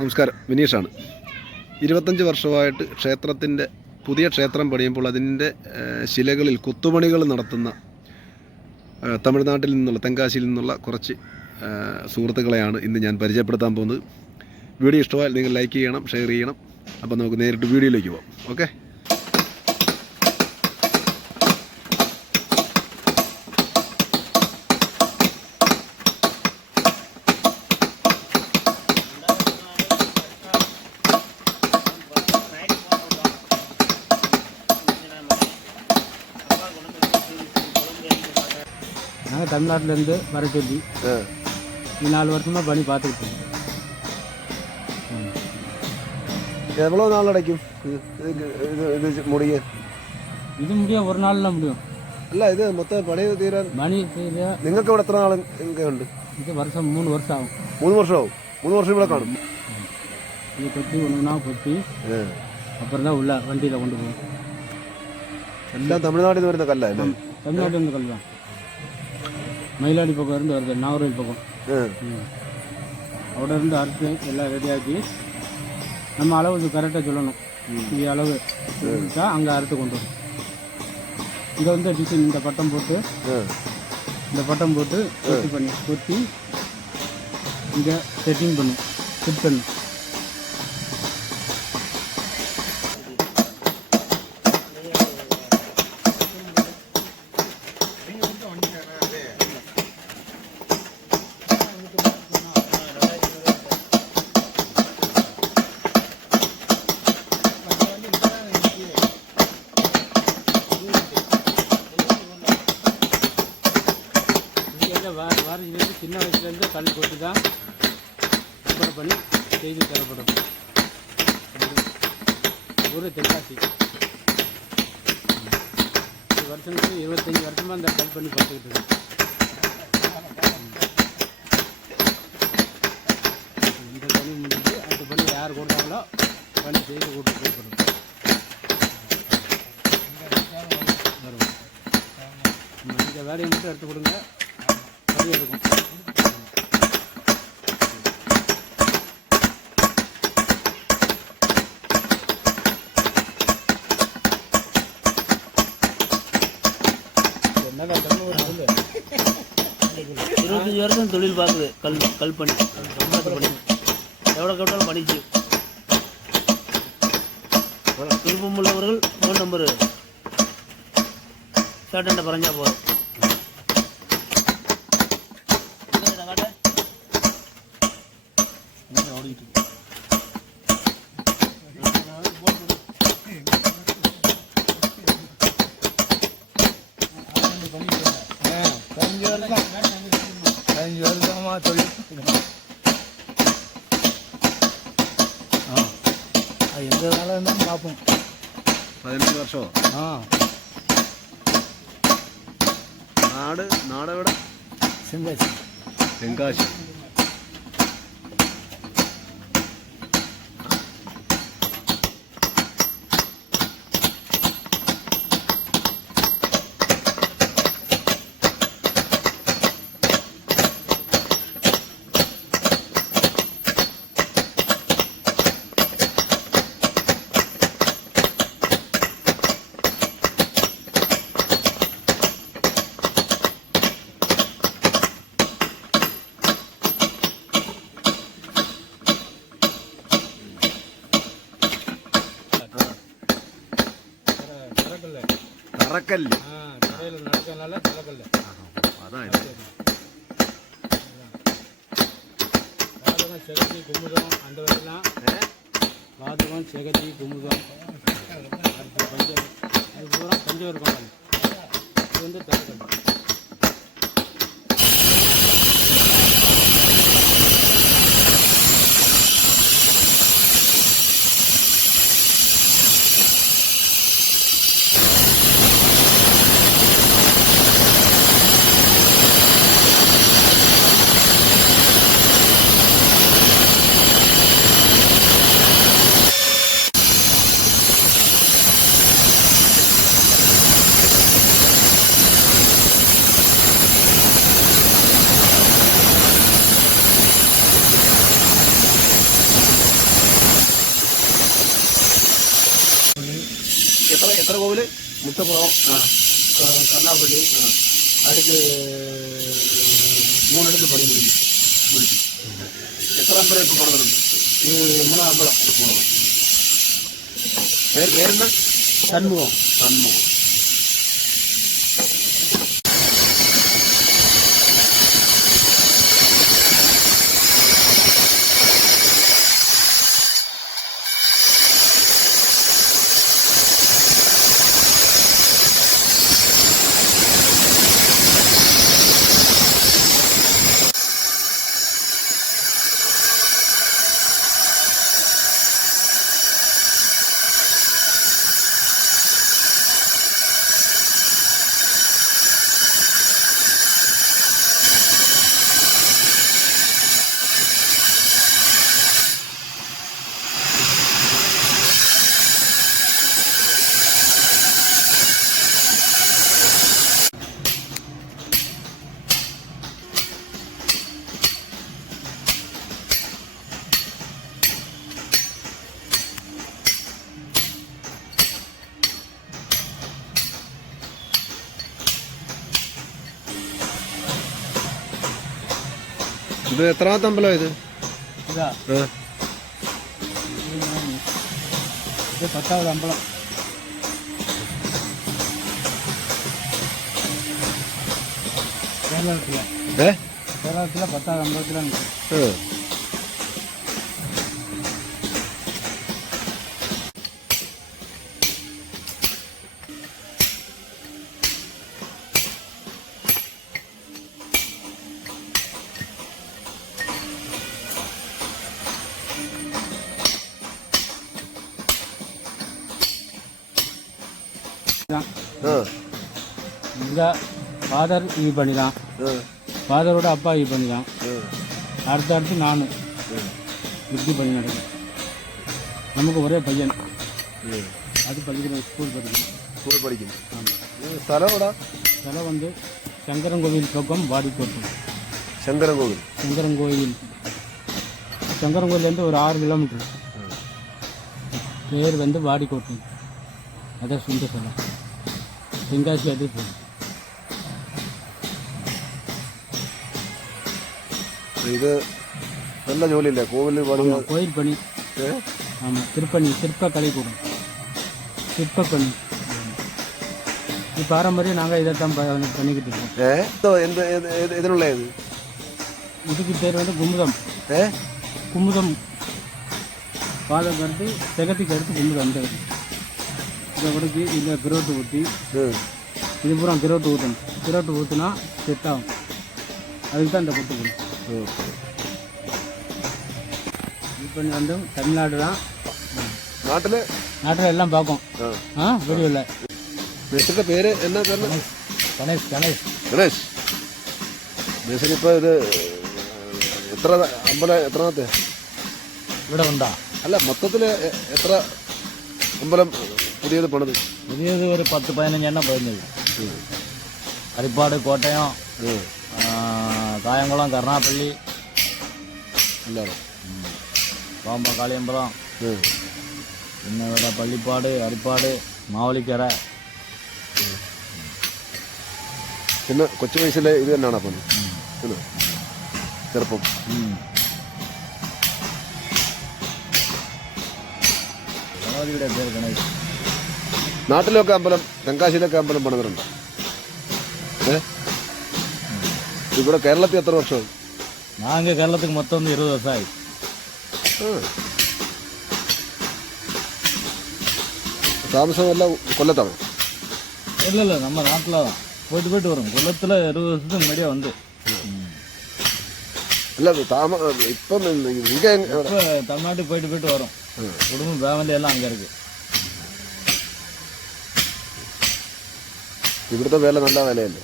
നമസ്കാരം, വിനീഷാണ്. 25 വർഷമായിട്ട് ക്ഷേത്രത്തിൻ്റെ പുതിയ ക്ഷേത്രം പണിയുമ്പോൾ അതിൻ്റെ ശിലകളിൽ കൊത്തുപണികൾ നടത്തുന്ന തമിഴ്നാട്ടിൽ നിന്നുള്ള തെങ്കാശിയിൽ നിന്നുള്ള കുറച്ച് സുഹൃത്തുക്കളെയാണ് ഇന്ന് ഞാൻ പരിചയപ്പെടുത്താൻ പോകുന്നത്. വീഡിയോ ഇഷ്ടമായാൽ നിങ്ങൾ ലൈക്ക് ചെയ്യണം, ഷെയർ ചെയ്യണം. അപ്പോൾ നമുക്ക് നേരിട്ട് വീഡിയോയിലേക്ക് പോകാം. ഓക്കെ. நாங்கள் தமிழ்நாட்டிலேருந்து வர சொல்லி 4 வருஷமாக பணி பார்த்துக்கிட்டு இருக்கோம். எவ்வளோ நாள் கிடைக்கும் இது முடிய? இது முடிய ஒரு நாளில் முடியும். അല്ല, ഇത് മൊത്തം പണി തീരാൻ നിങ്ങൾക്ക് ഇവിടെ എത്ര നാൾ ഇங்கே ഉണ്ട്? இது வருஷம் 3 வருஷம் ஆகும். 3 വർഷമാവും. 3 വർഷം ഇവിടെ കാണും. இது கொத்தி ஒன்றுனா கொத்தி அப்புறம் தான் உள்ள வண்டியில் கொண்டு போகும். எல்லாம் தமிழ்நாட்டில் നിന്ന് വരുന്ന കല്ലല്ലേ? தமிழ்நாட்டில் இருந்து கல் தான். மயிலாடி பக்கம் இருந்து வருது, நாகர்கோவில் பக்கம். അവിടെ இருந்து அறுத்து எல்லாம் ரெடியாக்கி நம்ம அளவு கரெக்டாக சொல்லணும். இது அளவு தான் அங்கே அறுத்து கொண்டு வரும். இங்கே வந்து டிசைன் இந்த பட்டம் போட்டு கொத்தி பண்ணி கொத்தி இங்கே செட்டிங் பண்ணும், ஃபிட் பண்ணும். வாரிலேருந்து சின்ன வயசுலேருந்து கல் கொட்டி தான் அப்புறம் பண்ணி செய்து தரப்படும். ஒரு தென்காசி வருஷத்துக்கு 25 வருஷமாக அந்த கல் பண்ணி பார்த்துக்கிட்டு இருக்கேன். இந்த பணி முடிஞ்சு அந்த பணி யார் கொடுத்தாங்களோ பணி செய்து கொடுத்து கொடுக்கணும். இந்த வேலையை மட்டும் எடுத்து கொடுங்க, அது இருக்கும். என்ன 25 வருஷம் தொழில் பார்க்குது. கல் பண்ணி பண்ணி எவ்வளோ கேட்டாலும் பண்ணிச்சு. விருப்பம் உள்ளவர்கள் ஃபோன் நம்பரு சேட்டன்ட்ட பறஞ்சா போதும். எந்த வேலை இருந்தாலும் பார்ப்போம். 15 വർഷമോ? നാടെവിടെ? തെങ്കാശി. തറക്കല്ല്. തറയിൽ നടക്കാനല്ല തറക്കല്ല്. അതാണ് வாதகம், செகத்தி, குமுதம் அந்த வரையெல்லாம் வாதகம், செகத்தி, குமுதம் பஞ்சம், அது பூரா பஞ்சம் இருக்கும். இது வந்து தரக்கல். എത്ര കോവില്? முட்டக்குளம், கர்ணாப்பள்ளி, அடுத்து 3 இடத்துல படி முடிச்சு. എത്ര അമ്പലം ഇപ്പോൾ പണിതിട്ടുണ്ട്? இது 3ஆம் அம்பலம். പേരെന്താ? சண்முகம். സന്മുഖം. ഇത് എത്രാമത്തെ അമ്പലം ഇത്? இதா இது 10வது அம்பலம். கேரளத்தில் 10வது அம்பலத்தில் நிற்கும். இங்கே ஃபாதர் இது பண்ணிதான், ஃபாதரோட அப்பா இது பண்ணிதான், அடுத்தடுத்து நான் இப்படி பண்ணி நடக்கும். நமக்கு ஒரே பையன், அது படிக்கிற ஸ்கூல் படிக்கணும். ஆமாம். ஸ்தலம் வந்து சங்கரங்கோவில் பக்கம் வாடிக்கோட்டம். சங்கரங்கோவில் சங்கரங்கோவிலேருந்து ஒரு 6 கிலோமீட்டர். பேர் வந்து வாடிக்கோட்டம். அதான் சொந்த ஸ்தலம். தென்காசி அது போகும். ഇത് നല്ല ജോലിയല്ലേ? கோயில் பணி. ஆமாம், திருப்பணி, சிற்ப கலைக்கூடம், சிற்பப்பணி. இது பாரம்பரியம். நாங்கள் இதைத்தான் பண்ணிக்கிட்டு இருக்கோம். ഇതിനുള്ള ഇത് இதுக்கு பேர் வந்து குமுதம். குமுதம் பாதம் கருத்து செகத்துக்கு அடுத்து குமுதம். அந்த இதை உடச்சி இதில் கிரோட்டு ஊற்றி இது பூரா கிரோட்டு ஊற்றணும். கிரோட்டு ஊற்றினா செட் ஆகும். அதுக்கு தான் இந்த கொட்டு கொடுக்கும். இப்போ வந்து தமிழ்நாடு தான். நாட்டில் எல்லாம் பார்க்கும். வீடியோவில் മെസ്സിന്റെ പേര് എന്നാ പറഞ്ഞത്? கணேஷ். മെസ്സിനിപ്പോൾ ഇത് എത്ര അമ്പലം എത്രാമത്തെ ഇവിടെ ഉണ്ടോ? അല്ല, മൊത്തത്തിൽ എത്ര അമ്പലം പുതിയത് പണിത്? പുതിയത് ഒരു 10-15 എണ്ണം പണിഞ്ഞത്. ഹരിപ്പാട്, കോട്ടയം, കായംകുളം, കർണാപ്പള്ളി, എല്ലാവരും പാമ്പ, കാളിയമ്പലം, പിന്നെ ഇവിടെ പള്ളിപ്പാട്, ഹരിപ്പാട്, മാവലിക്കര. പിന്നെ കൊച്ചു വയസ്സിലെ ഇത് തന്നെയാണ് അപ്പം ചെറുപ്പം. ഗണപതിയുടെ പേര് ഗണേഷ്. നാട്ടിലൊക്കെ അമ്പലം, തെങ്കാശിയിലൊക്കെ അമ്പലം പണിതിട്ടുണ്ട്. ഇവിടെ കേരളത്തിൽ എത്ര വർഷമായി? நான் இங்கே கேரளத்துக்கு மொத்தம் வந்து 20 வருஷம் ஆகி. താമസം എല്ലാം കൊല്ലത്താണോ? இல்லை நம்ம நாட்டில் தான் போயிட்டு வரும். கொல்லத்தில் 20 வருஷத்துக்கு முன்னாடியே வந்து. അല്ല, ഇപ്പം ഇங்கே இப்போ தமிழ்நாட்டுக்கு போயிட்டு வரும். குடும்பம் ஃபேமிலி எல்லாம் அங்கே இருக்குது. ഇവിടുത്തെ വില നല്ല വിലയല്ലേ?